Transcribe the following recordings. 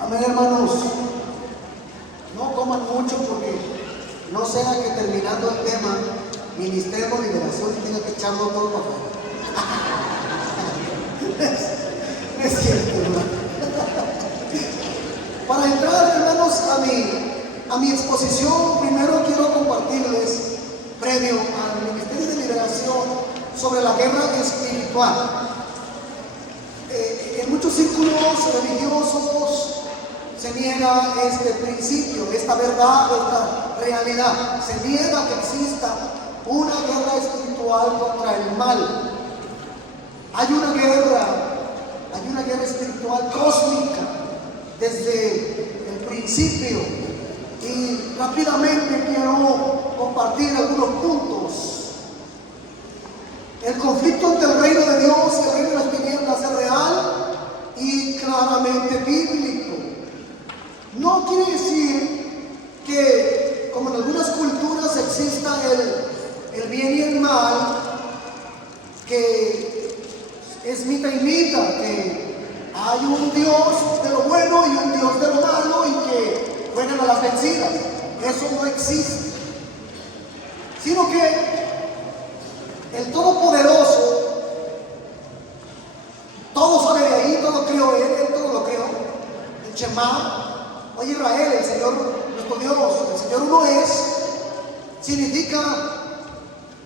Amén, hermanos. No coman mucho porque no sea que terminando el tema, ministerio, liberación, y tenga que echarlo todo para afuera. No es cierto, hermano. Para entrar, hermanos, a mi exposición, primero quiero compartirles, previo al ministerio de liberación, sobre la guerra espiritual. En muchos círculos religiosos se niega este principio, esta verdad, esta realidad. Se niega que exista una guerra espiritual contra el mal. Hay una guerra espiritual cósmica desde el principio. Y rápidamente quiero compartir algunos puntos. El conflicto entre el reino de Dios y el reino de las tinieblas es real y claramente bíblico. No quiere decir que, como en algunas culturas, exista el bien y el mal, que es mitad y mitad, que hay un Dios de lo bueno y un Dios de lo malo y que juegan a las vencidas. Eso no existe. Sino que el Todopoderoso, todo sale de ahí, todo creó Él todo lo creó. El Shema, oye Israel, el Señor, nuestro Dios, el Señor uno es, significa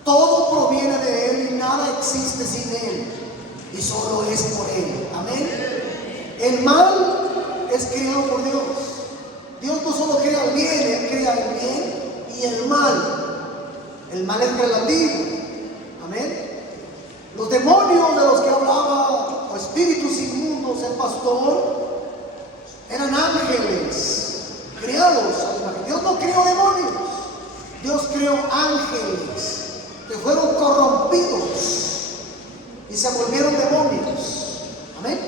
todo proviene de Él y nada existe sin Él, y solo es por Él. Amén. El mal es creado por Dios. Dios no solo crea el bien, Él crea el bien y el mal. El mal es relativo. Amén. Los demonios de los que hablaba, o espíritus inmundos, el pastor, eran ángeles creados a la imagen. Dios no creó demonios, Dios creó ángeles que fueron corrompidos y se volvieron demonios. Amén.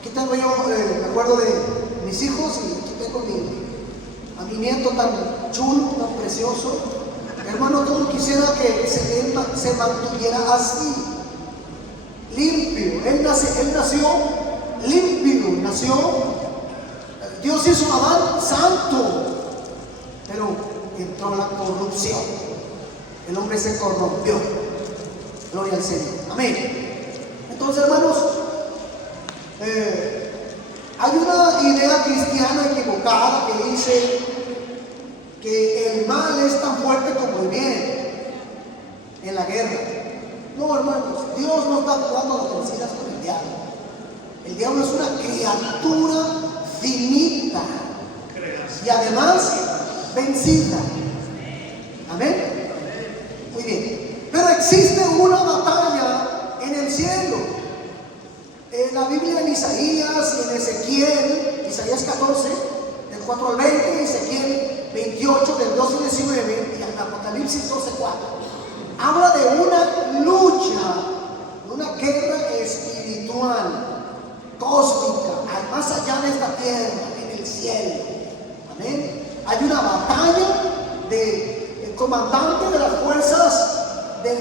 Aquí tengo yo, me acuerdo de mis hijos, y aquí tengo a mi nieto tan chulo, tan precioso. Hermano, todo quisiera que se mantuviera así, limpio. Él nació limpio, Dios hizo a Adán santo, pero entró la corrupción. El hombre se corrompió. Gloria al Señor. Amén. Entonces, hermanos, hay una idea cristiana equivocada que dice que el mal es tan fuerte como el bien en la guerra. No, hermanos, Dios no está jugando a las vencidas con el diablo. El diablo es una criatura finita y además vencida. Amén. Muy bien. Pero existe una batalla en el cielo. En la Biblia, en Isaías y en Ezequiel, Isaías 14, del 4 al 20, Ezequiel 28, del 12 al 19, y en Apocalipsis 12, 4, habla de una lucha, una guerra espiritual, cósmica, más allá de esta tierra, en el cielo. Amén. Hay una batalla del comandante de las fuerzas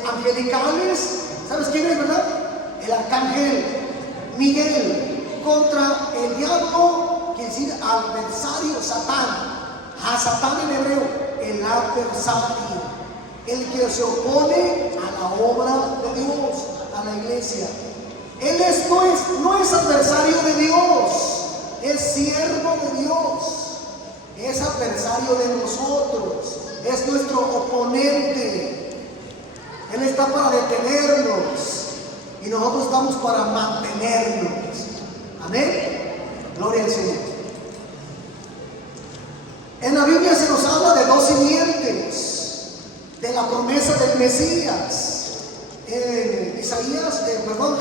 angelicales. ¿Sabes quién es, verdad? El arcángel Miguel, contra el diablo, quiere decir adversario, Satán. A Satán en hebreo, el adversario, el que se opone a la obra de Dios, a la iglesia. Él no es adversario de Dios, es siervo de Dios, es adversario de nosotros, es nuestro oponente. Él está para detenernos y nosotros estamos para mantenernos. Amén. Gloria al Señor. En la Biblia se nos habla de dos simientes de la promesa del Mesías. En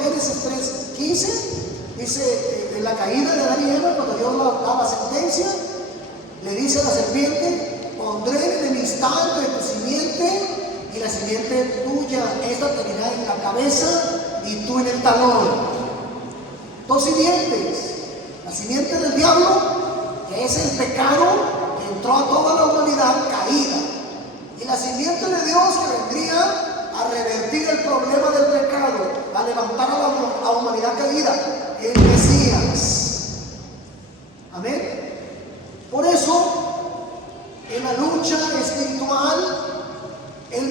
Génesis 3:15 dice, en la caída de Adán y Eva, cuando Dios daba sentencia, le dice a la serpiente: pondré enemistad entre tu simiente y la simiente tuya, esta te irá en la cabeza y tú en el talón. Dos simientes: la simiente del diablo, que es el pecado, entró a toda la humanidad caída, y la simiente de Dios, que vendría a revertir el problema del pecado, a levantar a la humanidad caída, el Mesías.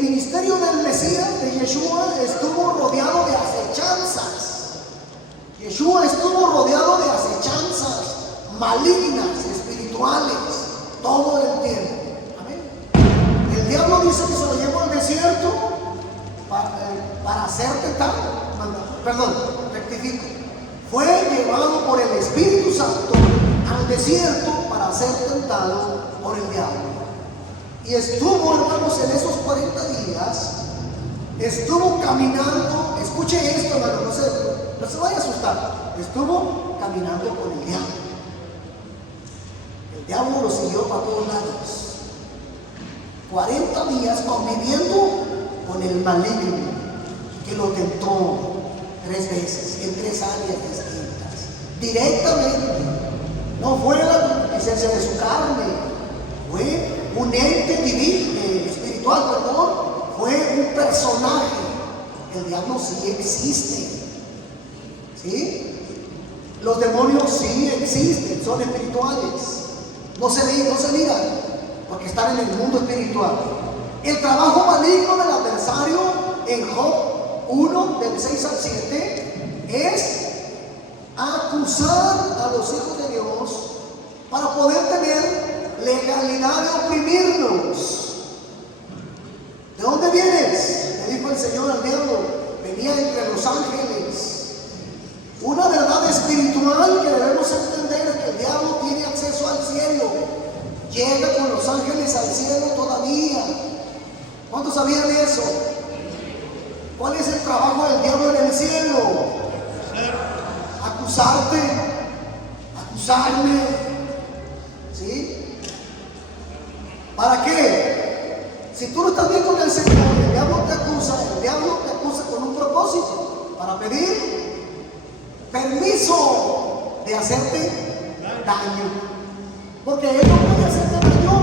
ministerio del Mesías, de Yeshua, estuvo rodeado de acechanzas. Yeshua estuvo rodeado de acechanzas malignas, espirituales, todo el tiempo. Amén. El diablo dice que se lo llevó al desierto para ser tentado. Perdón, rectifico. Fue llevado por el Espíritu Santo al desierto para ser tentado por el diablo. Y estuvo, hermanos, en esos 40 días, estuvo caminando. Escuche esto, hermano, no se vaya a asustar. Estuvo caminando con el diablo. El diablo lo siguió para todos lados. 40 días conviviendo con el maligno que lo tentó 3 veces, en 3 áreas distintas, directamente. No fue la concupiscencia de su carne, fue un ente divino, espiritual, perdón, fue un personaje. El diablo sí existe, ¿sí? Los demonios sí existen, son espirituales, no se ven, no se miran, porque están en el mundo espiritual. El trabajo maligno del adversario en Job 1, del 6 al 7, es acusar a los hijos de Dios para poder tener legalidad de oprimirnos. ¿De dónde vienes?, le dijo el Señor al diablo. Venía entre los ángeles. Una verdad espiritual que debemos entender es que el diablo tiene acceso al cielo. Llega con los ángeles al cielo todavía. ¿Cuántos sabían eso? ¿Cuál es el trabajo del diablo en el cielo? Acusarte, acusarme, ¿sí? ¿Para qué? Si tú no estás bien con el Señor, el diablo te acusa con un propósito, para pedir permiso de hacerte daño, porque él no puede hacerte daño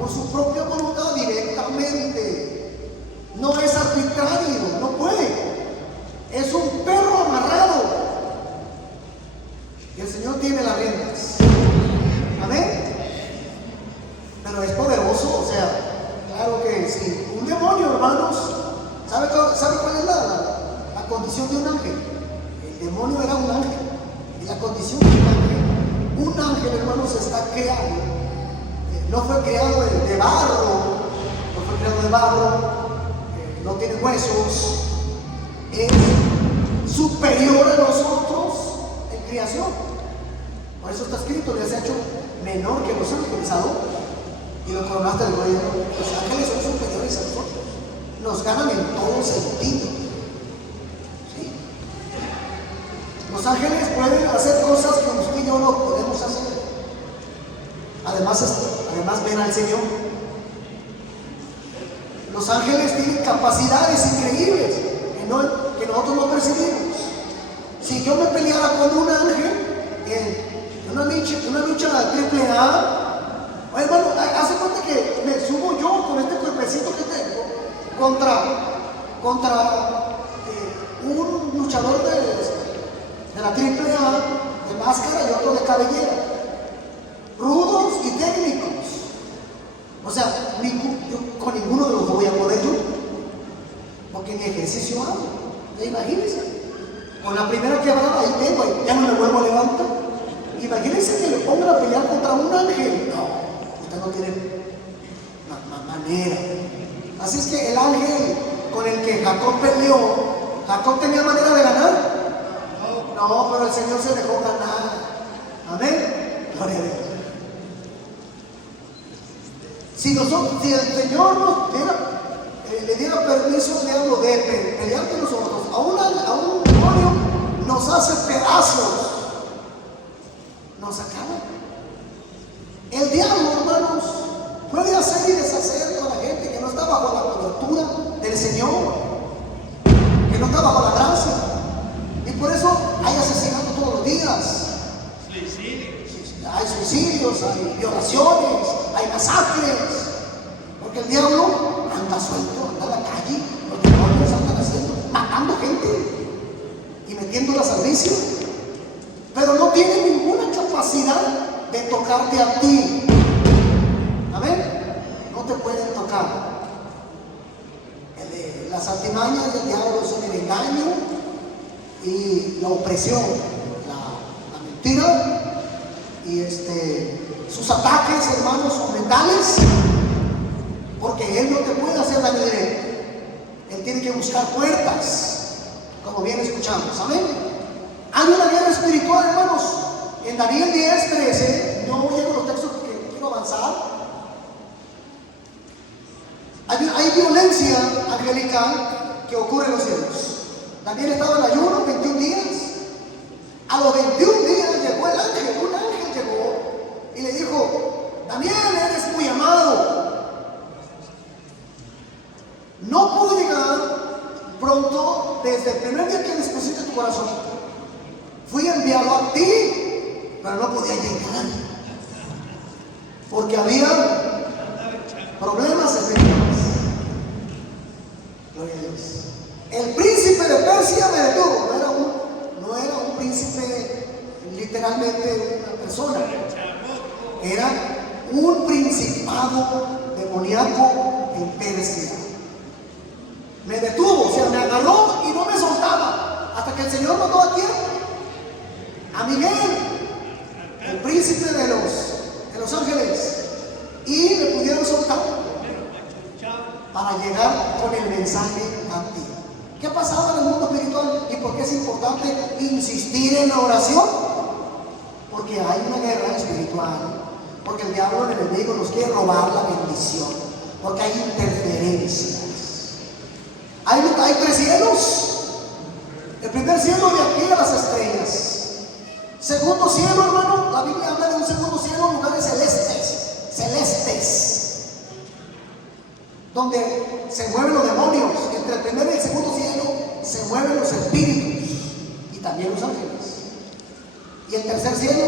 por su propia voluntad directamente. No es arbitrario, no puede. Es un perro amarrado. Y el Señor tiene las riendas. Amén. Pero es poderoso, o sea, claro que sí. Un demonio, hermanos, ¿sabe cuál es la condición de un ángel? El demonio era un ángel. Y la condición de un ángel, hermanos, está creado. No fue creado de barro, no tiene huesos, es superior a nosotros en creación. Por eso está escrito: le has hecho menor que los ángeles, Adón, y lo coronaste de gloria. Los ángeles son superiores a nosotros, nos ganan en todo sentido, ¿sí? Los ángeles pueden hacer cosas que usted y yo no podemos hacer. Además ven al Señor. Los ángeles tienen capacidades increíbles que nosotros no percibimos. Si yo me peleara con un ángel en una lucha triple A, hermano, hace cuenta que me subo yo con este cuerpecito que tengo contra un luchador de la triple A, de máscara, y otro de cabellera, rudos y técnicos. O sea, con ninguno de los voy a poder yo, porque ni ejercicio hago. Imagínense, con la primera quebrada ahí tengo, ya no me vuelvo a levantar. Imagínense que le pongan a pelear contra un ángel. No, usted no tiene manera. Así es que el ángel con el que Jacob peleó, ¿Jacob tenía manera de ganar? No, pero el Señor se dejó ganar. Amén. Gloria a Dios. Si el Señor le diera permiso al diablo de pelear con nosotros, a un demonio nos hace pedazos, nos acaba. El diablo, hermanos, puede hacer y deshacer con la gente que no está bajo la cobertura del Señor, que no está bajo la gracia. Y por eso hay asesinatos todos los días. Hay suicidios, hay violaciones, hay masacres, porque el diablo anda suelto, anda en la calle, los demonios andan haciendo, matando gente y metiéndolas al vicio, pero no tiene ninguna capacidad de tocarte a ti. Amén. No te pueden tocar. Las artimañas del diablo son el engaño y la opresión, la mentira, y sus ataques, hermanos, son mentales, porque él no te puede hacer daño directo. Él tiene que buscar puertas, como bien escuchamos. Amén. Hay una guerra espiritual, hermanos. En Daniel 10:13, no llego a los textos porque quiero avanzar. Hay violencia angelical que ocurre en los cielos. Daniel estaba en ayuno 21 días. A los 21 días llegó el ángel, un ángel llegó y le dijo: Daniel, eres muy amado. No pudo llegar pronto desde el primer día que dispusiste tu corazón. Fui enviado a ti, pero no podía llegar porque había problemas espirituales. Gloria a Dios. El príncipe de Persia me detuvo. No era un príncipe literalmente una persona. Era un principado demoníaco en Persia. Me detuvo, o sea, me agarró y no me soltaba hasta que el Señor mandó a quién, a Miguel, el príncipe de los ángeles, y me pudieron soltar para llegar con el mensaje a ti. ¿Qué pasaba en el mundo espiritual y por qué es importante insistir en la oración? Porque hay una guerra espiritual, porque el diablo, el enemigo, nos quiere robar la bendición, porque hay interferencias. Hay 3 cielos. El primer cielo de aquí a las estrellas. Segundo cielo, hermano, la Biblia habla de un segundo cielo, lugares celestes, donde se mueven los demonios. Entre el primer y el segundo cielo se mueven los espíritus y también los ángeles. Y el tercer cielo,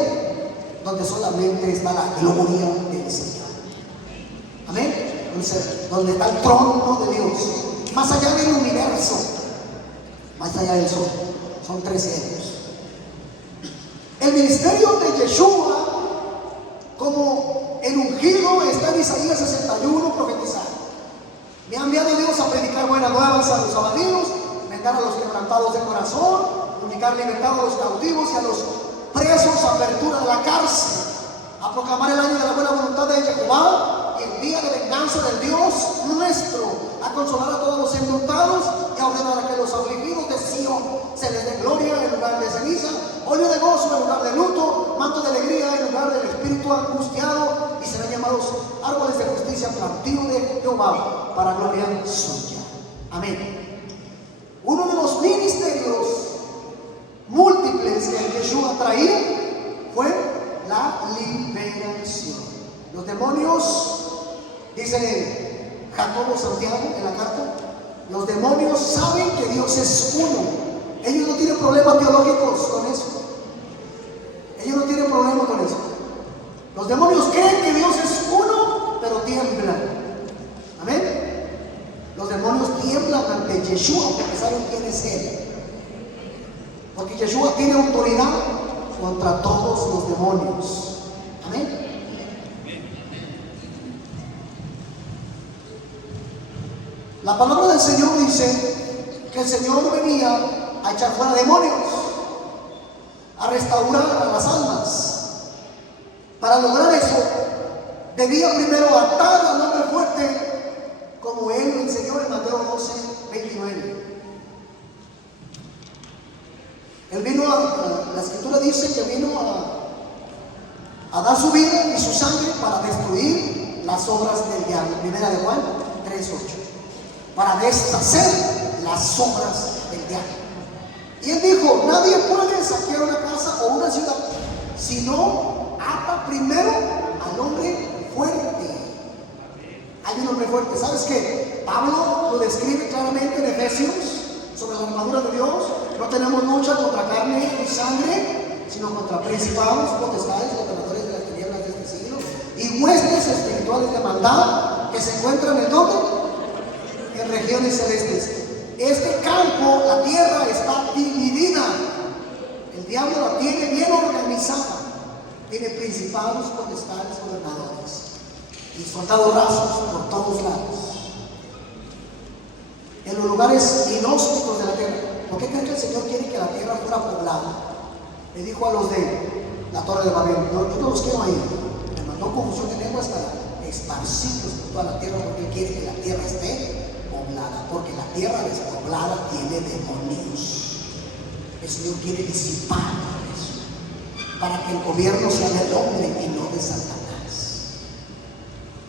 donde solamente está la gloria del Señor. Amén. Donde está el trono de Dios, más allá del universo, más allá del sol. Son 3 cielos. El ministerio de Yeshua como el ungido está en Isaías 61 profetizando: me ha enviado Dios a predicar buenas nuevas a los abatidos, vendar a los quebrantados de corazón, comunicar libertad a los cautivos y a los presos, apertura de la cárcel, a proclamar el año de la buena voluntad de Jehová y el día de venganza del Dios nuestro, a consolar a todos los enlutados y a ordenar a que los afligidos de Sion se les dé gloria en lugar de ceniza, óleo de gozo en lugar de luto, manto de alegría en lugar del espíritu angustiado, y serán llamados árboles de justicia, plantío de Jehová, para gloria suya. Amén. Uno de los ministerios múltiples que Yeshua traía fue la liberación. Los demonios, dice Jacobo Santiago en la carta, los demonios saben que Dios es uno. Ellos no tienen problemas teológicos con eso. Ellos no tienen problema con eso. Los demonios creen que Dios es uno, pero tiemblan. Amén. Los demonios tiemblan ante Yeshua porque saben quién es Él. Porque Yeshua tiene autoridad contra todos los demonios. Amén. La palabra del Señor dice que el Señor venía a echar fuera demonios, a restaurar a las almas. Para lograr eso, debía primero atar al hombre fuerte, como Él lo enseñó en Mateo 12:29. Él vino la escritura dice que vino a dar su vida y su sangre para destruir las obras del diablo. Primera de Juan 3:8. Para deshacer las obras del diablo. Y él dijo: nadie puede saquear una casa o una ciudad si no ata primero al hombre fuerte. Hay un hombre fuerte. ¿Sabes qué? Pablo lo describe claramente en Efesios sobre la armadura de Dios. No tenemos lucha contra carne y sangre, sino contra principados, potestades, gobernadores de las tinieblas de este siglo y huestes espirituales de maldad que se encuentran en ¿dónde? En regiones celestes. Este campo, la tierra, está dividida. El diablo la tiene bien organizada. Tiene principados, potestades, gobernadores y soldados rasos por todos lados. en los lugares inhóspitos de la tierra. ¿Por qué creen que el Señor quiere que la tierra fuera poblada? Le dijo a los de la Torre de Babel: yo no los quiero ahí. Me mandó confusión de lenguas para esparcirlos por toda la tierra, porque quiere que la tierra esté poblada, porque la tierra despoblada tiene demonios. El Señor quiere disipar eso, para que el gobierno sea del hombre y no de Satanás.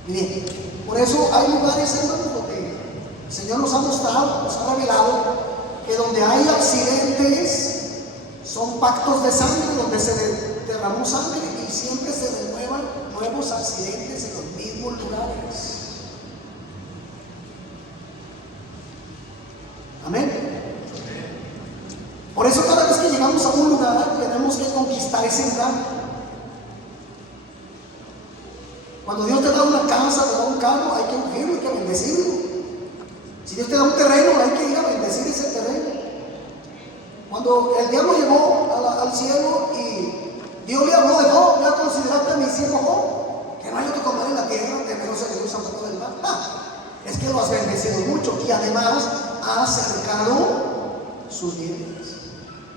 Bien, por eso hay lugares, hermanos, donde el Señor nos ha mostrado, nos ha revelado que donde hay accidentes son pactos de sangre, donde se derramó sangre y siempre se renuevan nuevos accidentes en los mismos lugares. Amén. Por eso cada vez que llegamos a un lugar tenemos que conquistar ese lugar. Cuando Dios te da una casa, te da un carro, hay que ungirlo, hay que bendecirlo. Si Dios te da un terreno, hay que ir a bendecir ese terreno. Cuando el diablo llegó al cielo y Dios le habló de Job: ya consideraste a mi siervo Job, que no hay otro como él en la tierra, temeroso de Dios, santo del mar. Es que lo has bendecido mucho y además ha acercado sus bienes.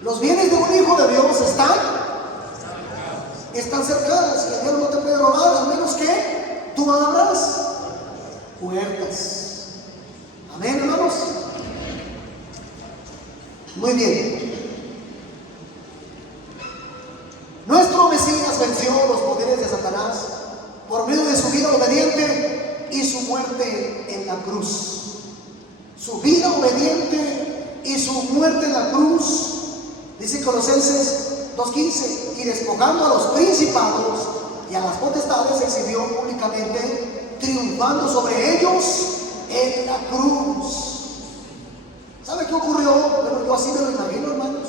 Los bienes de un hijo de Dios están cercanos, y el diablo no te puede robar, a menos que tú abras puertas. Amén, hermanos. Muy bien. Nuestro Mesías venció los poderes de Satanás por medio de su vida obediente y su muerte en la cruz. Su vida obediente y su muerte en la cruz. Dice Colosenses 2:15: y despojando a los principados y a las potestades, se exhibió públicamente, triunfando sobre ellos en la cruz. ¿Sabe qué ocurrió? Bueno, yo así me lo imagino, hermanos.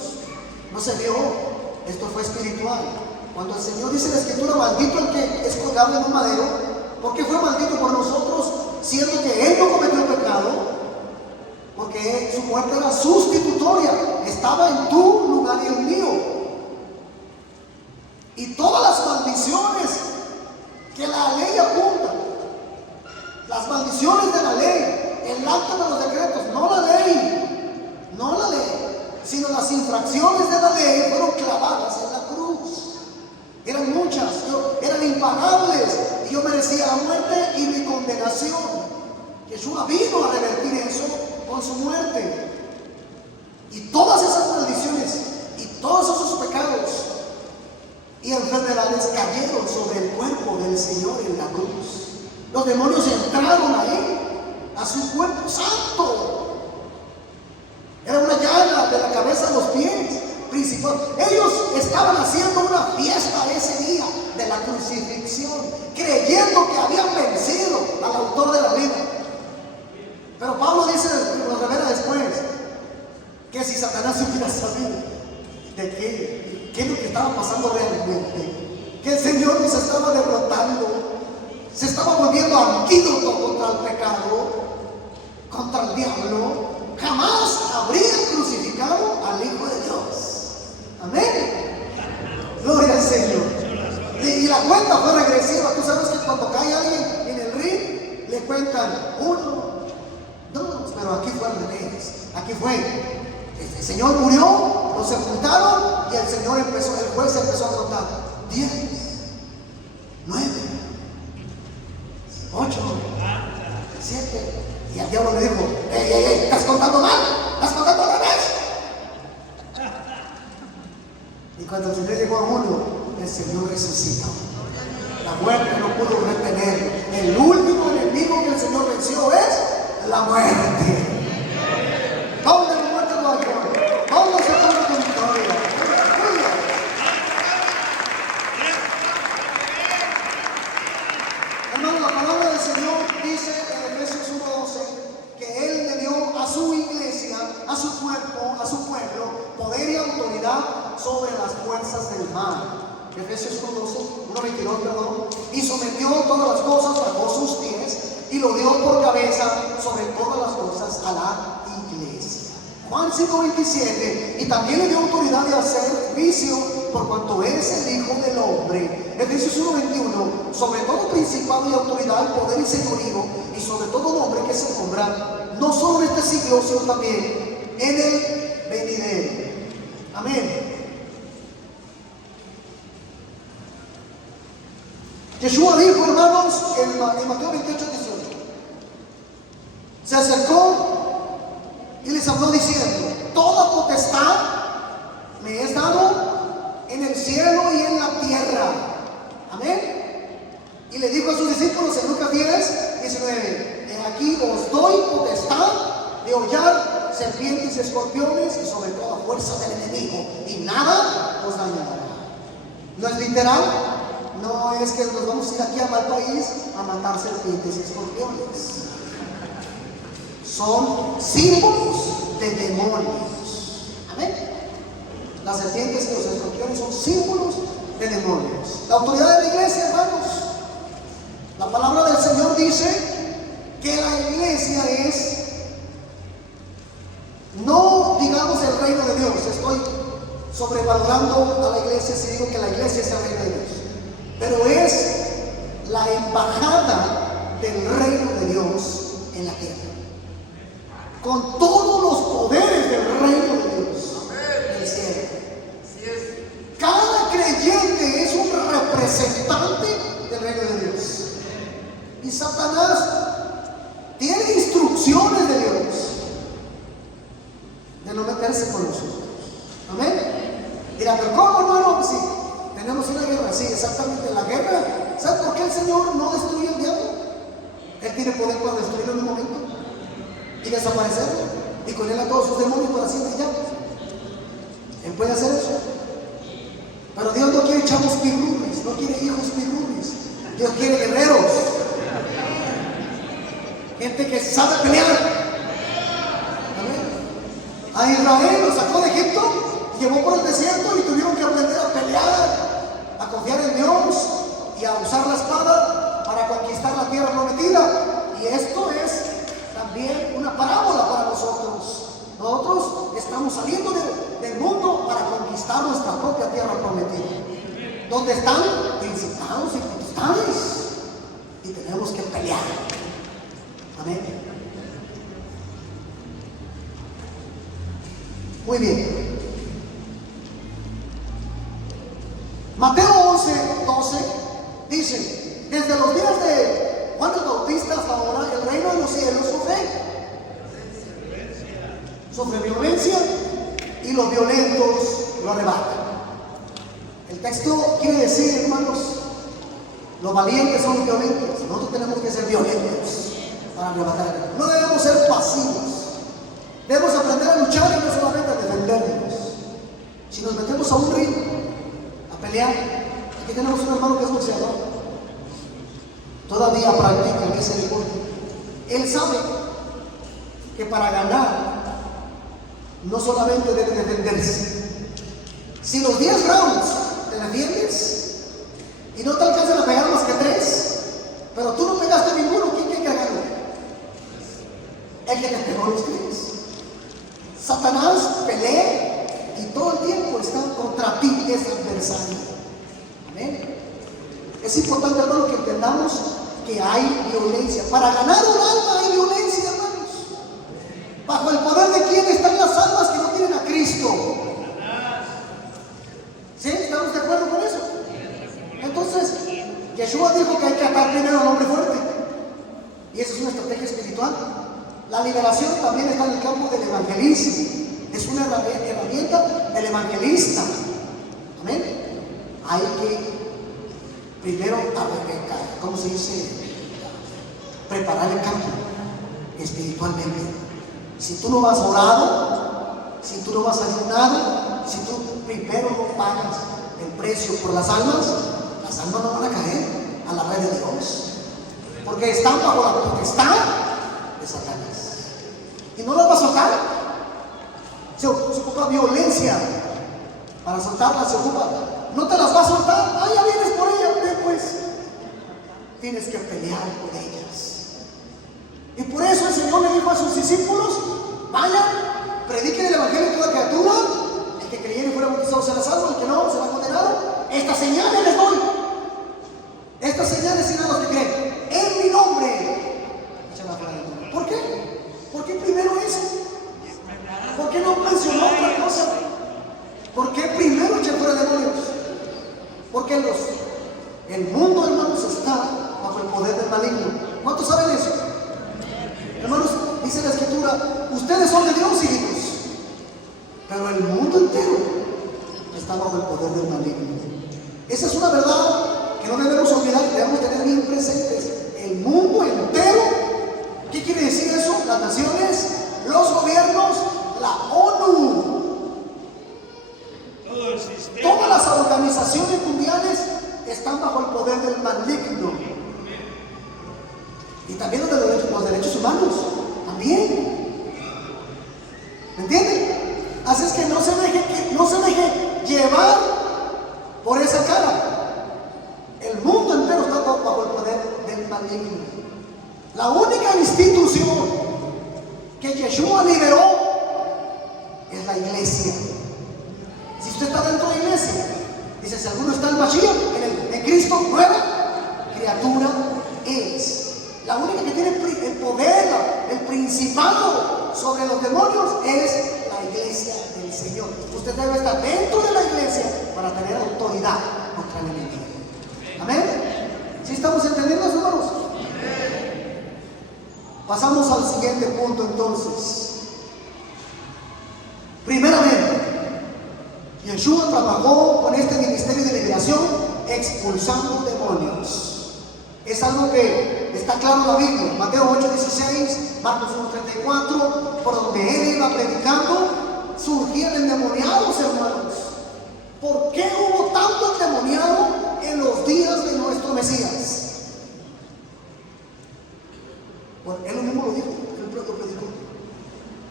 No se vio, esto fue espiritual. Cuando el Señor dice en la Escritura: maldito el que es colgado en un madero. ¿Por qué fue maldito por nosotros, siendo que Él no cometió pecado? Porque su muerte era sustitutoria, estaba en tu lugar y el mío. Y todas las maldiciones que la ley apunta, las maldiciones de la ley, el acto de los decretos, no la ley, sino las infracciones de la ley fueron clavadas en la cruz. Eran muchas, eran impagables, y yo merecía la muerte y mi condenación. Jesús vino a revertir eso con su muerte. Y todas esas maldiciones y todos esos pecados y enfermedades cayeron sobre el cuerpo del Señor en la cruz. Los demonios entraron ahí, a su cuerpo santo. Era una llaga de la cabeza a los pies principal. Ellos estaban haciendo una fiesta ese día de la crucifixión, creyendo que habían vencido al autor de la vida. Pero Pablo dice, nos revela después, que si Satanás hubiera sabido de qué es lo que estaba pasando realmente, que el Señor nos estaba derrotando, se estaba volviendo antídoto contra el pecado, contra el diablo, jamás habría crucificado al Hijo de Dios. Amén. Gloria al Señor. Y la cuenta fue regresiva. Tú sabes que cuando cae alguien en el ring, le cuentan 1, 2, pero aquí fue al revés. Aquí fue: el Señor murió, lo sepultaron, y el juez empezó a contar: 10, 9, 8, 7. Y al diablo le dijo: ¡Ey! ¿Estás contando mal? ¿Estás contando al revés? Y cuando el Señor llegó a 1, el Señor resucitó. La muerte no pudo retener. El último enemigo que el Señor venció es la muerte. ¿Dónde la muerte lo halló? ¿Dónde se pone tu victoria? Hermano, la palabra del Señor dice en Efesios 1:12 que Él le dio a su iglesia, a su cuerpo, a su pueblo, poder y autoridad sobre las fuerzas del mal. Efesios 1:22, perdón. Y sometió todas las cosas bajo sus pies y lo dio por cabeza sobre todas las cosas a la iglesia. Juan 5:27. Y también le dio autoridad de hacer juicio por cuanto es el Hijo del Hombre. Efesios 1:21. Sobre todo principado y autoridad, poder y señorío, y sobre todo nombre que se nombra, no solo en este siglo, sino también en el venidero. Amén. Yeshua dijo, hermanos, en Mateo 28, 18, se acercó y les habló diciendo: toda potestad me es dado en el cielo y en la tierra. Amén. Y le dijo a sus discípulos en Lucas 10, 19: he aquí os doy potestad de hollar serpientes y escorpiones y sobre toda fuerza del enemigo, y nada os dañará. No es literal, no es que nos vamos a ir aquí a mal país a matar serpientes y escorpiones. Son símbolos de demonios. Amén. Las serpientes y los escorpiones son símbolos de demonios. La autoridad de la iglesia, hermanos, la palabra del Señor dice que la iglesia es, no digamos el reino de Dios. Estoy sobrevalorando a la iglesia si digo que la iglesia es el reino de Dios, pero es la embajada del reino de Dios en la tierra, con todos los poderes del reino de Dios en el cielo. Cada creyente es un representante del reino de Dios, y Satanás tiene instrucciones de Dios de no meterse con nosotros. Amén. Dirá, pero ¿cómo, hermano? Sí, tenemos una guerra. Sí, exactamente, la guerra. ¿Sabes por qué el Señor no destruye al diablo? Él tiene poder para destruirlo en un momento y desaparecerlo, y con él a todos sus demonios para siempre ya. Él puede hacer eso. Pero Dios no quiere chavos pirrunes, no quiere hijos pirrunes. Dios quiere guerreros, gente que sabe pelear. A Israel lo sacó de Egipto, llevó por el desierto y tuvieron que aprender a pelear, a confiar en Dios y a usar la espada para conquistar la tierra prometida. Y esto es también una parábola para nosotros. Nosotros estamos saliendo del mundo para conquistar nuestra propia tierra prometida, donde están principados y potestades, y tenemos que pelear. Amén. Muy bien. Mateo 11, 12 dice: desde los días de Juan el Bautista hasta ahora, el reino de los cielos sufre violencia, y los violentos lo arrebatan. El texto quiere decir, hermanos, los valientes son violentos. Nosotros tenemos que ser violentos para arrebatar. No debemos ser pasivos. Debemos aprender a luchar y no solamente a defendernos. Si nos metemos a un ring a pelear, aquí tenemos un hermano que es boxeador, todavía practica ese deporte. Él sabe que para ganar no solamente debe defenderse. Si los 10 rounds te defiendes y no te alcanzan a pegar más que 3, pero tú no pegaste ninguno, ¿quién tiene que ganar? El que te pegó los 3. Satanás pelea y todo el tiempo está contra ti, es adversario. Amén. Es importante, hermano, que entendamos que hay violencia. Para ganar un alma hay violencia, hermanos. ¿Bajo el poder de quién están las almas que no tienen a Cristo? ¿Sí? ¿Estamos de acuerdo con eso? Entonces, Yeshua dijo que hay que atar primero al hombre fuerte, y esa es una estrategia espiritual. La liberación también está en el campo del evangelismo. Es una herramienta del evangelista. Amén. Hay que primero, ¿cómo se dice? Preparar el campo espiritualmente. Si tú no vas orado, si tú no vas ayunado, si tú primero no pagas el precio por las almas no van a caer a la red de Dios, porque están bajo la potestad de Satanás. Y no las va a soltar. Se ocupa violencia para soltarlas, se ocupa. No te las va a soltar. Ah, ya vienes por ellas, pues. Tienes que pelear por ellas. Y por eso el Señor le dijo a sus discípulos: vayan, prediquen el evangelio a toda criatura. El que creyere y fuera bautizado será salvo, el que no será condenado. Estas señales les doy. Estas señales serán los que creen en mi nombre. ¿Por qué? ¿Por qué Porque el mundo, hermanos, está bajo el poder del maligno. ¿Cuántos saben eso? Hermanos, dice la Escritura, ustedes son de Dios, hijitos, pero el mundo entero está bajo el poder del maligno. Esa es una verdad que no debemos olvidar, que debemos tener bien presentes. El mundo entero. ¿Qué quiere decir eso? Las naciones, los gobiernos, la ONU, todas las organizaciones mundiales están bajo el poder del maligno. Y también los derechos humanos, también. ¿Me entienden? Así es que no se deje llevar por esa cara. El mundo entero está bajo el poder del maligno. La única institución que Yeshua liberó es la iglesia. Si usted está dentro de la iglesia, dice, si alguno está en Mashiach, en Cristo, nueva criatura es. La única que tiene el poder, el principado sobre los demonios es la iglesia del Señor. Usted debe estar dentro de la iglesia para tener autoridad contra el enemigo. Amén. ¿Sí estamos entendiendo, hermanos? Pasamos al siguiente punto entonces. Primeramente, Yeshua trabajó con este ministerio de liberación expulsando demonios. Es algo que está claro en la Biblia. Mateo 8:16, Marcos 1:34, por donde él iba predicando, surgían endemoniados, hermanos. ¿Por qué hubo tanto endemoniado en los días de nuestro Mesías? Bueno, él lo mismo lo dijo, él lo predicó.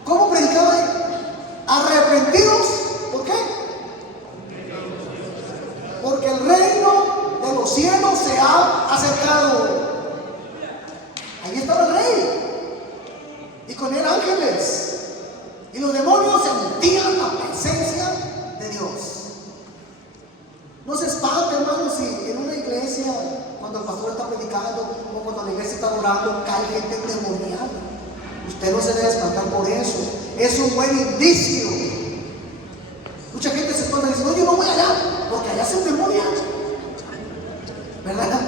¿Cómo predicaba él? Arrepentidos. ¿Por qué? Porque el reino de los cielos se ha acercado. Ahí estaba el rey y con él ángeles, y los demonios sentían la presencia de Dios. No se espante, hermanos, si en una iglesia, cuando el pastor está predicando o cuando la iglesia está adorando, cae gente endemoniada. Usted no se debe espantar por eso. Es un buen indicio. Mucha gente se espanta y dice, no, yo no voy allá porque allá se endemonian, ¿verdad?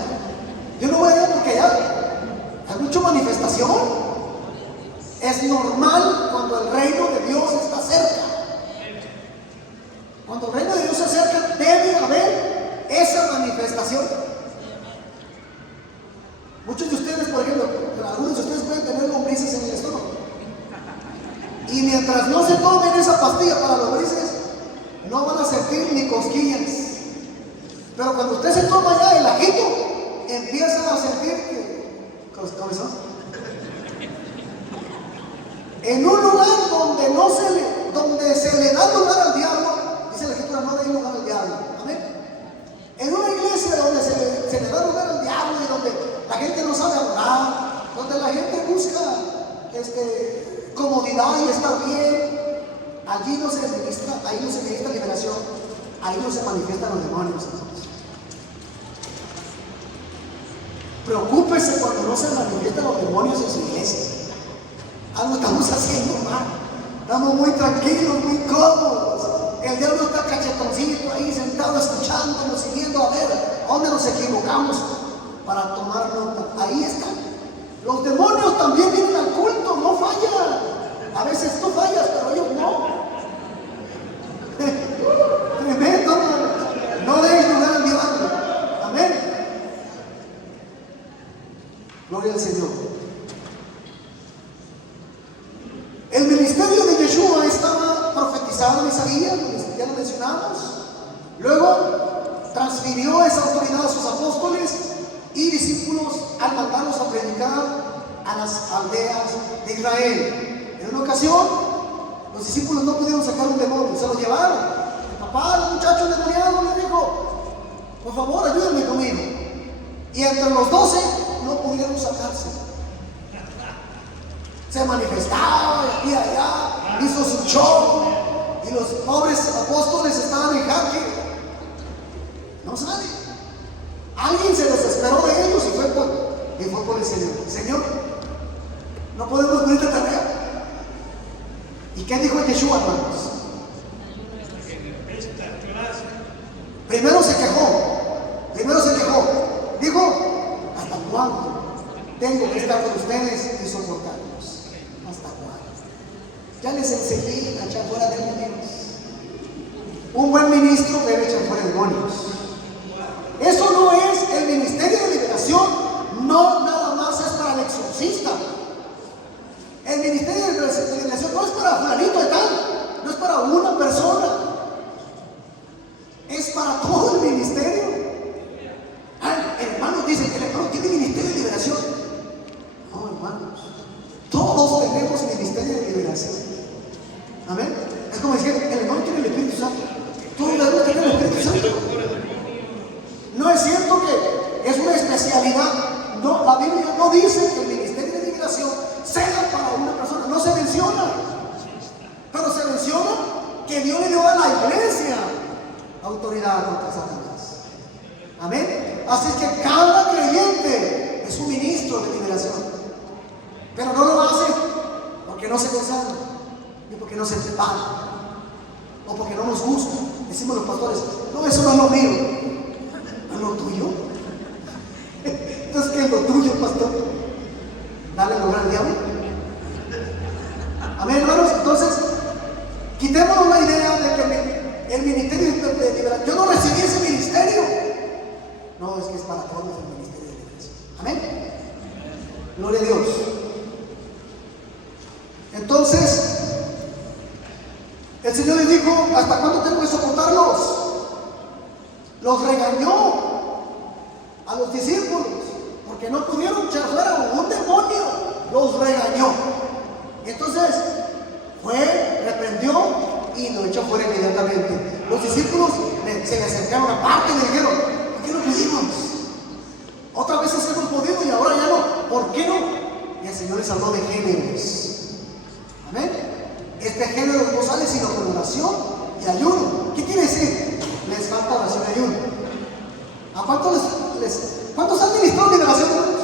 Yo no voy allá porque allá hay mucha manifestación. Es normal cuando el reino de Dios está cerca. Cuando el reino de Dios se acerca, debe haber esa manifestación. Muchos de ustedes, por ejemplo, algunos de ustedes pueden tener lombrices en el estómago. Y mientras no se tomen esa pastilla para lombrices, no van a sentir ni cosquillas. Pero cuando usted se toma ya el ajito, empiezan a sentir que cabezón. En un lugar donde se le da lugar al diablo, dice la Escritura, no le da lugar al diablo. Amén. En una iglesia donde se le da lugar al diablo y donde la gente no sabe adorar, donde la gente busca comodidad y estar bien, allí no se ministra liberación, ahí no se manifiestan los demonios. Preocúpese cuando no se manifiestan los demonios en su iglesia. Algo estamos haciendo mal. Estamos muy tranquilos, muy cómodos. El diablo está cachetoncito ahí sentado escuchándonos, siguiendo a ver a dónde nos equivocamos para tomar nota. Ahí están. Los demonios también vienen al culto, no fallan. A veces tú fallas, pero ellos no. Tremendo. No dejes lugar al diablo. Amén. Gloria al Señor. El ministerio de Yeshua estaba profetizado en Isaías, ya lo mencionamos. Luego transfirió esa autoridad a sus apóstoles y discípulos al mandarlos a predicar a las aldeas de Israel. En una ocasión, los discípulos no pudieron sacar un demonio, se lo llevaron. El papá del muchacho endemoniado le dijo, por favor, ayúdenme conmigo. Y entre los 12 no pudieron sacarse. Se manifestaba de aquí y allá, hizo su show, y los pobres apóstoles estaban en jaque. No sale. Alguien se desesperó de ellos y fue por el Señor. Señor, no podemos cumplir esta tarea. ¿Y qué dijo Yeshua, hermanos? Primero se quejó. tengo que estar con ustedes y soportarlos. ¿Hasta cuándo? Ya les enseñé a echar fuera demonios. Un buen ministro debe echar fuera demonios. Eso no es el ministerio de liberación, no nada más es para el exorcista. El ministerio de liberación no es para fulanito de tal, no es para una persona, es para todo el ministerio. El hermano dice que el hermano tiene ministerio de liberación. No, hermanos, todos tenemos ministerio de liberación. Amén. Es como decir, el hermano tiene el Espíritu Santo. Todos debemos tener el Espíritu Santo. No es cierto que es una especialidad. No, la Biblia no dice que el ministerio de liberación sea para una persona. No se menciona. Pero se menciona que Dios le dio a la iglesia autoridad contra Satanás. Amén. Así es que cada creyente es un ministro de liberación. Pero no lo hace porque no se consagra, ni porque no se prepara, o porque no nos gusta. Decimos los pastores, no, eso no es lo mío. ¿No es lo tuyo? Entonces, ¿qué es lo tuyo, pastor? ¿Darle lugar al diablo? Amén, hermanos. Entonces, quitémonos la idea de que el ministerio de liberación, yo no recibí ese ministerio. No, es que es para todos el ministerio de liberación. Amén. Gloria a Dios. Entonces, el Señor les dijo, ¿hasta cuándo tengo que soportarlos? Los regañó a los discípulos porque no pudieron echar fuera un demonio. Los regañó. Entonces fue, reprendió y lo echó fuera inmediatamente. Los discípulos se le acercaron aparte y le dijeron, ¿por qué no pudimos? Otra vez hemos podido y ahora ya no. ¿Por qué no? Y el Señor les habló de géneros. Amén. Este género no sale sino con oración y ayuno. ¿Qué quiere decir? Les falta oración y ayuno. ¿A cuántos han ministrado liberación de demonios?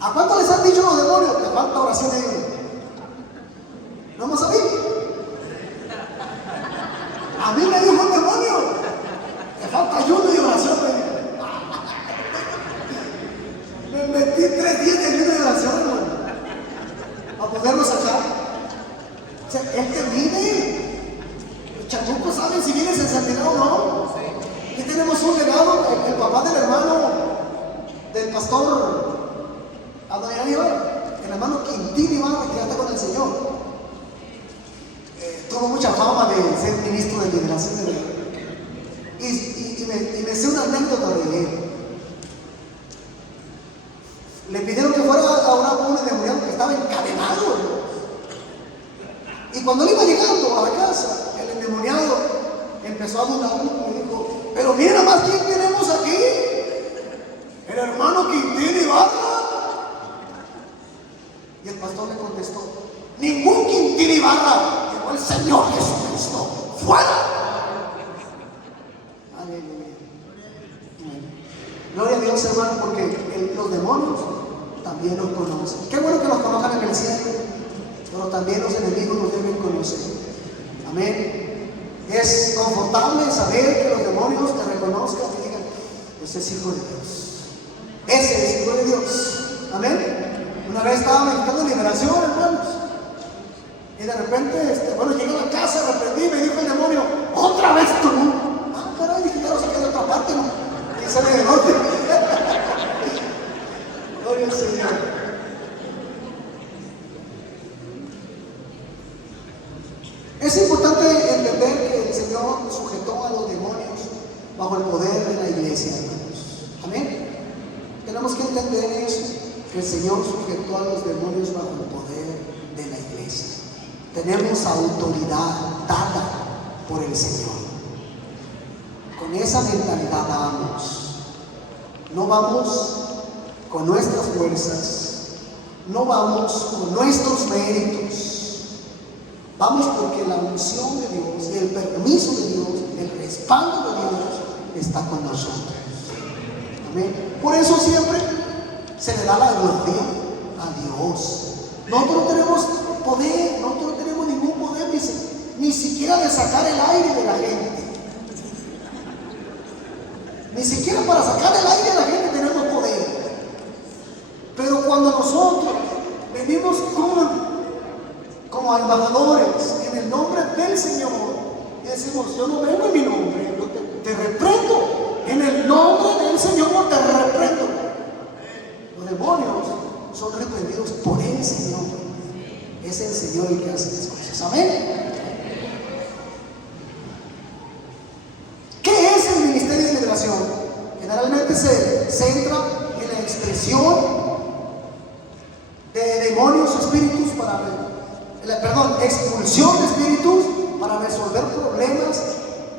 ¿A cuántos les han dicho los demonios? Les falta oración y ayuno. ¿No más a mí? A mí me dijo un demonio, le falta ayuno y oración. Me metí 3 días de ayuno y oración, hermano, para poderlo sacar. O sea, él te mide. Los chamucos saben si vienes en santidad o no. Aquí tenemos un legado, el papá del hermano, del pastor Adrián Ibarra, el hermano Quintín Ibarra, que ya está con el Señor. Tuvo mucha fama de ser ministro de liberación de Dios. Y me sé una anécdota de él. Le pidieron que fuera a orar por un endemoniado que estaba encadenado. Y cuando él iba llegando a la casa, el endemoniado empezó a dudar y dijo, pero miren nada más quién tenemos aquí. El hermano Quintín Ibarra. Y el pastor le contestó, ningún Quintín Ibarra, llegó el Señor Jesucristo. ¡Fuera! Aleluya. Gloria a Dios, hermano, porque los demonios también los conocen. Qué bueno que los conozcan en el cielo, pero también los enemigos los deben conocer. Amén. Es confortable saber que los demonios te reconozcan y digan, ese es hijo de Dios. Ese es hijo de Dios. Amén. Una vez estaba meditando liberación, hermanos, y de repente, llegué a la casa, reprendí y me dijo el demonio, otra vez tú. Ah, caray, dije, ya lo saqué de otra parte, ¿no? ¿Quién sabe de dónde? Gloria al Señor. Es importante entender que el Señor sujetó a los demonios bajo el poder de la iglesia, hermanos. Amén. Tenemos que entender eso, que el Señor sujetó a los demonios bajo el poder de la iglesia. Tenemos autoridad dada por el Señor. Con esa mentalidad vamos. No vamos con nuestras fuerzas, no vamos con nuestros méritos. Vamos porque la unción de Dios, el permiso de Dios, el respaldo de Dios está con nosotros. Amén. Por eso siempre se le da la gloria a Dios. Nosotros no tenemos poder, nosotros no tenemos ningún poder ni siquiera de sacar el aire de la gente. Ni siquiera para sacar el aire de la gente tenemos poder. como a embajadores en el nombre del Señor y decimos: yo no vengo en mi nombre, yo te reprendo, en el nombre del Señor yo te reprendo. Los demonios son reprendidos por el Señor. Es el Señor el que hace las cosas. Amén. ¿Qué es el ministerio de liberación? Generalmente se centra en la expresión de demonios, espíritus expulsión de espíritus para resolver problemas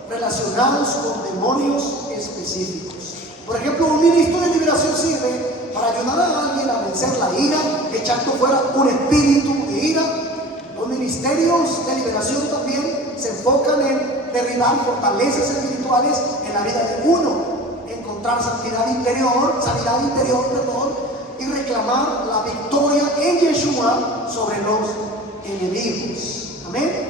relacionados con demonios específicos. Por ejemplo, un ministro de liberación sirve para ayudar a alguien a vencer la ira, echando fuera un espíritu de ira. Los ministerios de liberación también se enfocan en derribar fortalezas espirituales en la vida de uno, encontrar sanidad interior, y reclamar la victoria en Yeshua sobre los enemigos. Amén.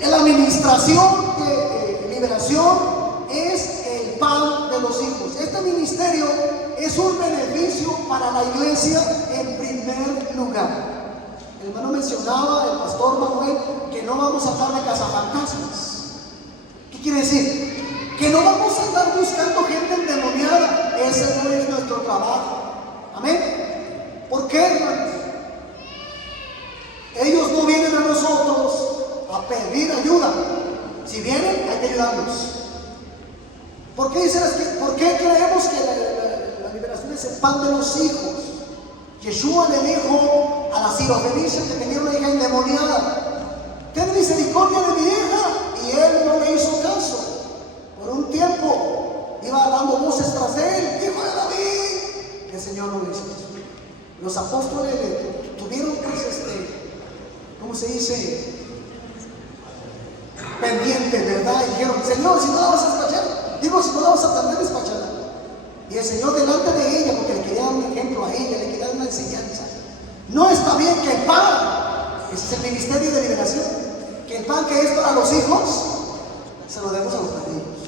La administración de liberación es el pan de los hijos. Este ministerio es un beneficio para la iglesia en primer lugar. El hermano mencionaba, el pastor Manuel, que no vamos a andar de cazafantasmas. ¿Qué quiere decir? Que no vamos a andar buscando gente endemoniada. Ese no es nuestro trabajo. Amén. ¿Por qué, hermanos? Ellos no vienen a nosotros a pedir ayuda. Si vienen, hay que ayudarlos. ¿Por qué creemos que la liberación es el pan de los hijos? Yeshua le dijo a la sirofenicia que tenía una hija endemoniada: ten misericordia de mi hija. Y él no le hizo caso. Por un tiempo iba dando voces tras él: hijo de David. El Señor no le hizo caso. Los apóstoles tuvieron ¿cómo se dice? Pendientes, ¿verdad? Y dijeron: Señor, si no la vas a despachar, si no la vas a atender, despacharla. Y el Señor, delante de ella, porque le quería dar un ejemplo a ella, le quería dar una enseñanza: no está bien que el pan, ese es el ministerio de liberación, que el pan que es para los hijos se lo demos a los perdidos.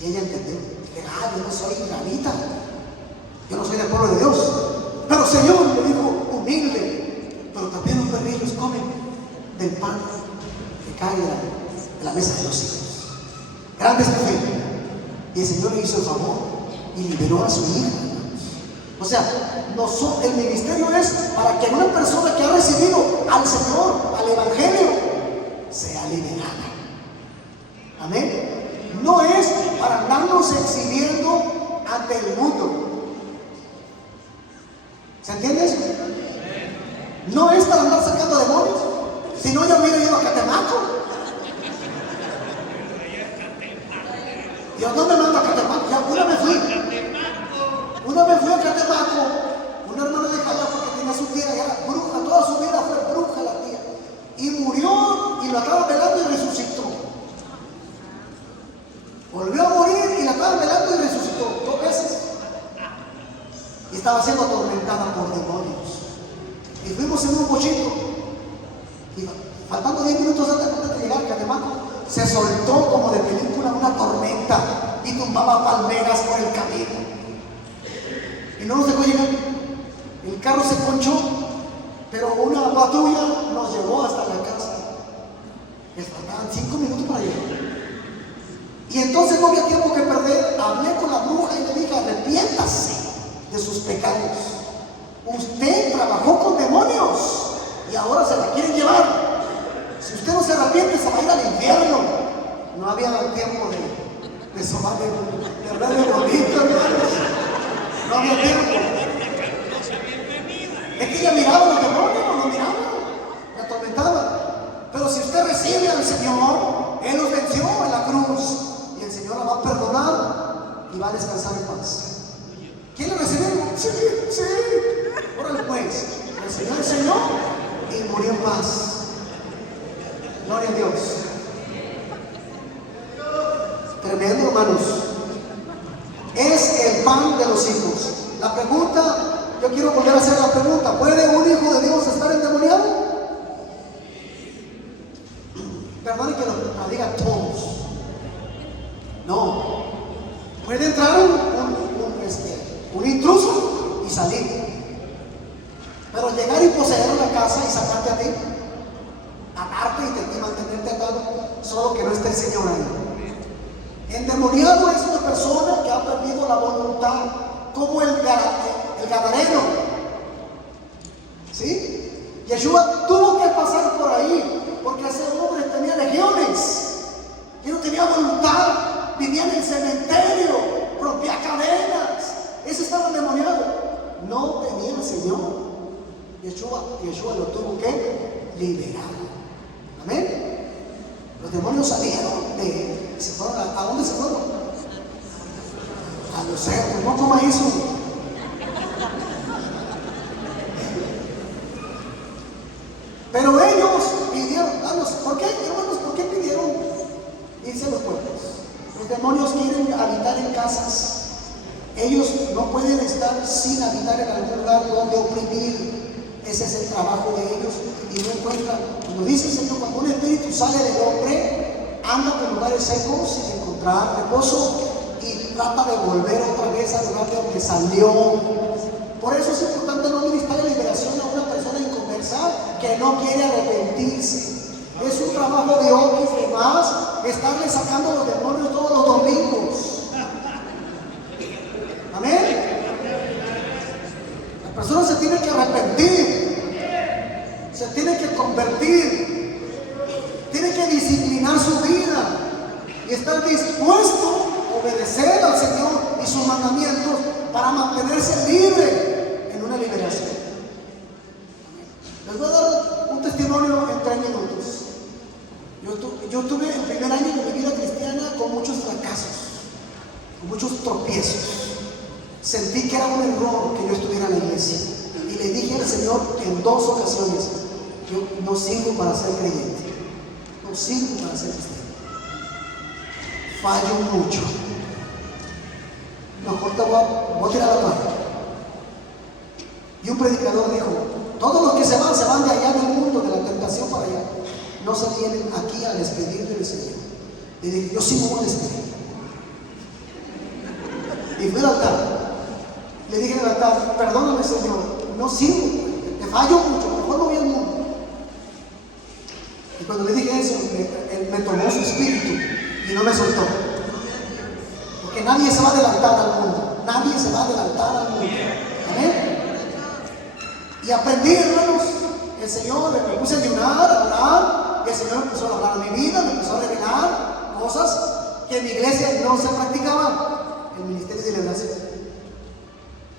Y ella entendió: yo no soy israelita, yo no soy del pueblo de Dios, pero Señor, le dijo humilde, pero también los perrillos comen del pan que cae de la mesa de los hijos. Grande este fe. Y el Señor le hizo el favor y liberó a su hija. O sea, el ministerio es para que una persona que ha recibido al Señor, al Evangelio, sea liberada. Amén. No es para andarnos exhibiendo ante el mundo. ¿Se entiende eso? No es para andar sacando demonios. Si no, yo hubiera ido a Catemaco. ¿Y a dónde mando a Catemaco? Ya una vez fui a Catemaco. Una hermana de Jala, porque tenía su tía, era bruja, toda su vida fue bruja la tía. Y murió y la estaban velando y resucitó. Volvió a morir y la estaban velando y resucitó 2 veces. Y estaba siendo atormentada por demonios. Y fuimos en un bochito. Y faltando 10 minutos antes de llegar a Catemaco, se soltó como de película una tormenta y tumbaba palmeras por el camino. Y no nos dejó llegar. El carro se ponchó, pero una patrulla nos llevó hasta la casa. Les faltaban 5 minutos para llegar. Y entonces no había tiempo que perder. Hablé con la bruja y le dije: arrepiéntase de sus pecados. Usted trabajó con demonios y ahora se la quieren llevar. Si usted no se arrepiente, se va a ir al infierno. No había tiempo de hablar de bonito, hermanos. No había tiempo. Es que ella miraba a los demonios, no miraba, la atormentaba. Pero si usted recibe al Señor, Él los venció en la cruz y el Señor la va a perdonar y va a descansar en paz. ¿Quién lo recibió? Sí. Órale pues, el Señor enseñó y murió en paz. Gloria a Dios. Tremendo, hermanos. Es el pan de los hijos. La pregunta, yo quiero volver a hacer la pregunta: ¿puede un hijo de Dios estar endemoniado? Perdón que lo digan todos. No. Puede entrar un intruso y salir. Pero llegar y poseer una casa y sacarte a ti, atarte y mantenerte atado, solo que no esté el Señor ahí. Endemoniado es una persona que ha perdido la voluntad, como el gadareno. ¿Sí? Yeshua tuvo que pasar por ahí, porque ese hombre tenía legiones. Y no tenía voluntad, vivía en el cementerio, rompía cadenas. Ese estaba endemoniado. No tenía al Señor. Yeshua lo tuvo que liberar. Amén. Los demonios salieron de él. Se fueron ¿a dónde se fueron? A los cerdos. No coma eso. Pero ellos pidieron, ¿por qué, hermanos? ¿Por qué pidieron irse a los pueblos? Los demonios quieren habitar en casas. Ellos no pueden estar sin habitar en algún lugar donde oprimir. Ese es el trabajo de ellos y no encuentran. Cuando dice el Señor, cuando un espíritu sale del hombre, anda por lugares secos sin encontrar reposo y trata de volver otra vez al lugar de donde salió. Por eso es importante no ministrar la liberación a una persona inconversa que no quiere arrepentirse. Es un trabajo de hombres y demás estarle sacando los demonios todos los domingos. Amén. La persona se tiene que arrepentir, se tiene que convertir, tiene que disciplinar su vida y estar dispuesto a obedecer al Señor y sus mandamientos para mantenerse libre en una liberación. Les voy a dar un testimonio en 3 minutos. Yo tuve el primer año de mi vida cristiana con muchos fracasos, con muchos tropiezos. Sentí que era un error que yo estuviera en la iglesia y le dije al Señor en 2 ocasiones: yo no sirvo para ser creyente, no sirvo para ser cristiano, fallo mucho, mejor te voy a tirar la toalla. Y un predicador dijo: todos los que se van de allá del mundo, de la tentación para allá, no se vienen aquí a despedir del Señor. Y dije: yo sí me voy a despedir. Y fui al altar. Le dije en el altar: perdóname, Señor, no sirvo, te fallo mucho, mejor no voy al mundo. Y cuando le dije eso, él me tomó su espíritu y no me soltó. Porque nadie se va a adelantar al mundo, nadie se va a adelantar al mundo. Amén. Y aprendí, hermanos, el Señor, me puse a ayunar, a orar, y el Señor empezó a hablar a mi vida, me empezó a revelar cosas que en mi iglesia no se practicaban, el ministerio de liberación.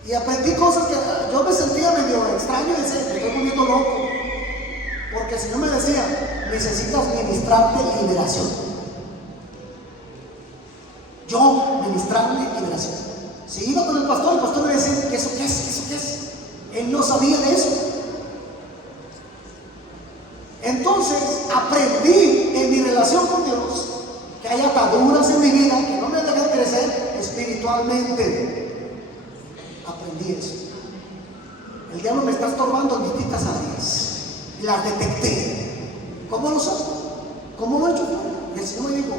Y aprendí cosas que yo me sentía medio extraño y decía: me estoy volviendo loco. Porque el Señor me decía: necesitas ministrarte liberación. Yo ministrarme liberación. Si iba con el pastor me decía: ¿qué eso qué es? ¿Qué eso qué es? Él no sabía de eso. Entonces aprendí en mi relación con Dios que hay ataduras en mi vida que no me dejan crecer espiritualmente. Aprendí eso. El diablo me está estorbando en distintas áreas. Las detecté. ¿Cómo lo sé? ¿Cómo lo he hecho? El Señor me dijo: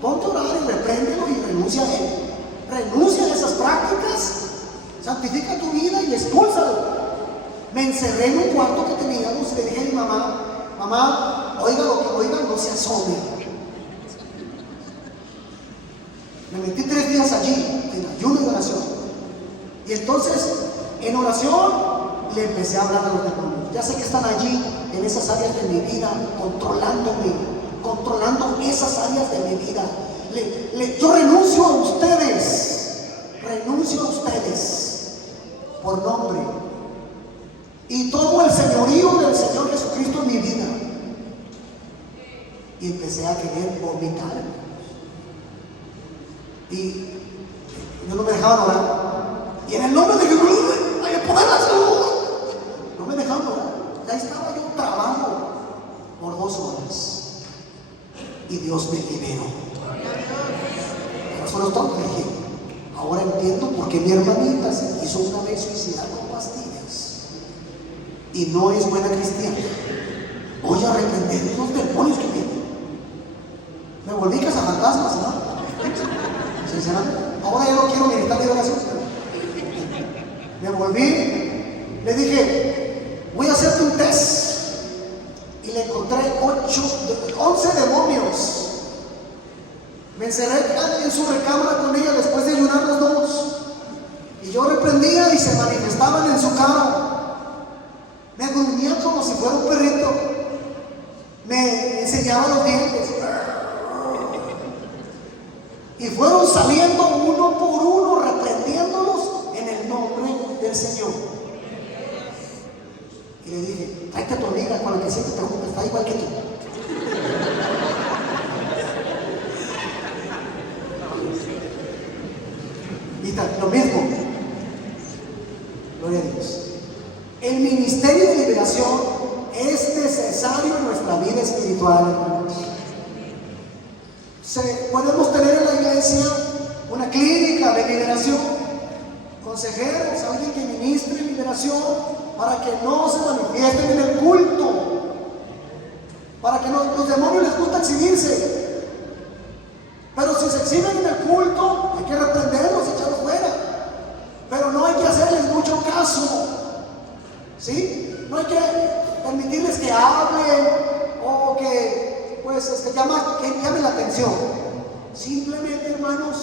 ponte a orar y repréndelo y renuncia a él. Renuncia a esas prácticas, santifica tu vida y expúlsalo. Me encerré en un cuarto que teníamos y le dije a mi mamá: mamá, oiga lo que oiga, no se asome. Me metí 3 días allí en ayuno y oración. Y entonces, en oración, le empecé a hablar a los demonios. Ya sé que están allí, en esas áreas de mi vida, controlándome, controlando esas áreas de mi vida. Yo renuncio a ustedes por nombre. Y tomo el señorío del Señor Jesucristo en mi vida. Y empecé a querer vomitar. Y no me dejaban orar. Y en el nombre de Jesús, hay el poder de la salud. No me dejaron orar. Ahí estaba yo trabajando por 2 horas. Y Dios me liberó. Pero solo todo dije: ahora entiendo por qué mi hermanita se quiso una vez suicidar con pastillas. Y no es buena cristiana. Voy a reprender los demonios que tiene. Me volví cazafantasmas, ¿no? Sinceramente. Ahora ya no quiero meditar liberación. Me volví, le dije, voy a hacerte un test. Y le encontré 11 demonios. Me encerré en su recámara con ella después de ayunar los dos. Y yo reprendía y se manifestaban en su cara. Me gruñía como si fuera un perrito. Me enseñaba los dientes. Y fueron saliendo uno por uno, reprendiéndolos en el nombre del Señor. Y le dije, tráete a tu amiga con la que siempre te juntas, está igual que tú. Y lo mismo. Gloria a Dios. El ministerio de liberación es necesario en nuestra vida espiritual, hermanos. Podemos tener en la iglesia una clínica de liberación, consejeros, alguien que ministre liberación para que no se manifiesten en el culto, para que los demonios les gusta exhibirse. Pero si se exhiben en el culto, hay que reprenderlos y echarlos fuera. Pero no hay que hacerles mucho caso, ¿sí? No hay que permitirles que hablen o que llamen la atención. Simplemente, hermanos,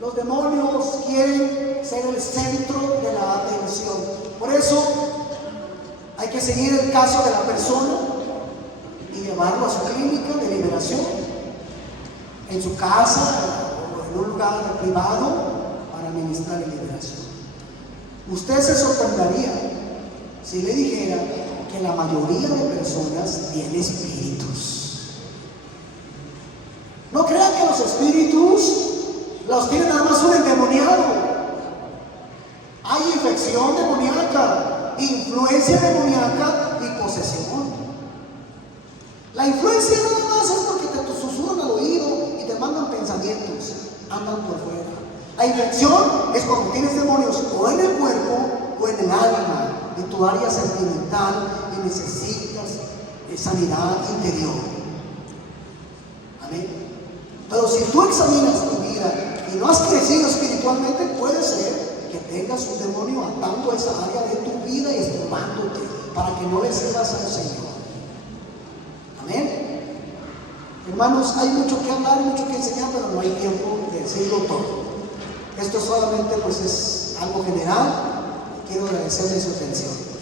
los demonios quieren ser el centro de la atención. Por eso hay que seguir el caso de la persona y llevarlo a su clínica de liberación, en su casa o en un lugar privado, para ministrar liberación. Usted se sorprendería si le dijera que la mayoría de personas tiene espíritus. No crean que los espíritus los tiene nada más un endemoniado. Hay infección demoníaca, influencia demoníaca y posesión. La influencia nada más es porque te susurran al oído y te mandan pensamientos, andan por fuera. La infección es cuando tienes demonios o en el cuerpo o en el alma, en tu área sentimental, y necesitas sanidad interior. Amén. Pero si tú examinas tu vida y no has crecido espiritualmente, puede ser que tengas un demonio atando esa área de tu vida y estorbándote para que no le sirvas al Señor. Amén. Hermanos, hay mucho que hablar, mucho que enseñar, pero no hay tiempo de decirlo todo. Esto solamente pues es algo general. Quiero agradecerles su atención.